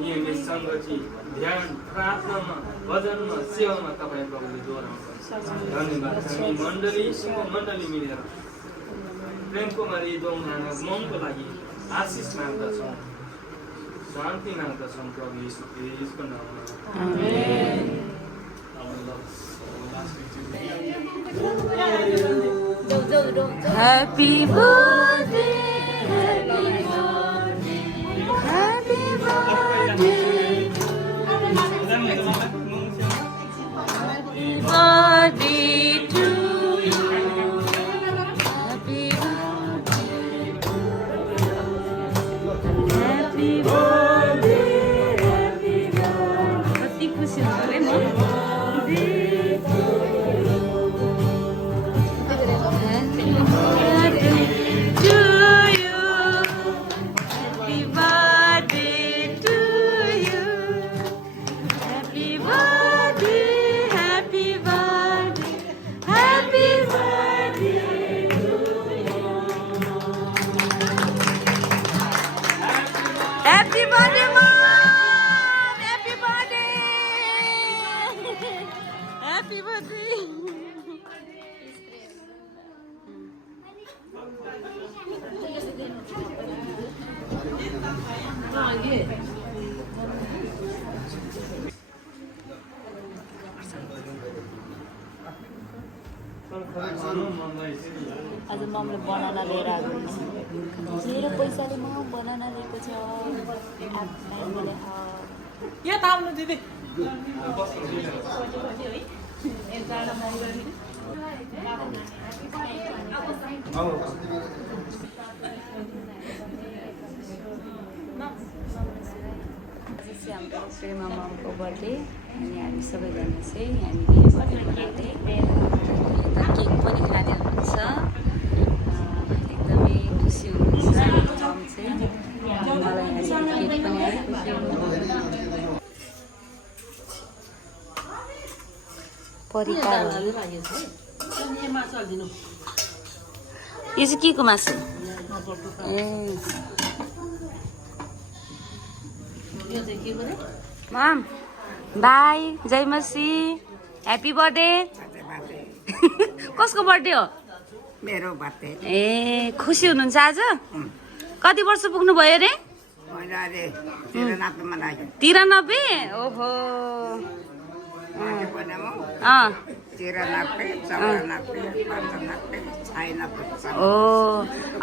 नियमित सङ्गति ध्यान प्रार्थनामा भजनमा सेवामा तपाईँ प्रभुले दोहोऱ्याउनुहोस्। धन्यवाद। हामी मण्डली मिलेर प्रेम कुमारी दोङाना मनको लागि आशिष माग्दछौँ, शान्ति माग्दछौँ प्रभु यीशुको नाममा। Happy birthday, happy birthday, happy birthday, birthday to you. Happy birthday, happy birthday, happy birthday. कति खुसी हुन्छ रे म। Happy birthday, Mom! Happy birthday! Happy birthday! आज ममले बनाना लिएर आएको मेरो पैसाले म बनाना लिएको छ। यहाँ ताप्नु दिदी हाम्रो प्रेमा ममको बर्थडे अनि हामी सबैजना चाहिँ हामीले बर्थडे मनाउँदै केक पनि खाने हुनुहुन्छ। एकदमै खुसी हुनुहुन्छ मम चाहिँ। मलाई केक पनि खुसी परिकारहरू। यो चाहिँ के को मासु? ए मम बाई जय मसी ह्याप्पी बर्थडे। कसको बर्थडे हो? मेरो बर्थडे। ए खुसी हुनुहुन्छ आज? कति वर्ष पुग्नु भयो रे? 93? ओहो। 93, ओ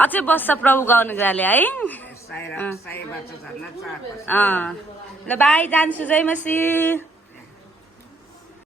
अझै बस्छ प्रभुको अनुग्रहले है। ल बाई जान्छु जय मसी।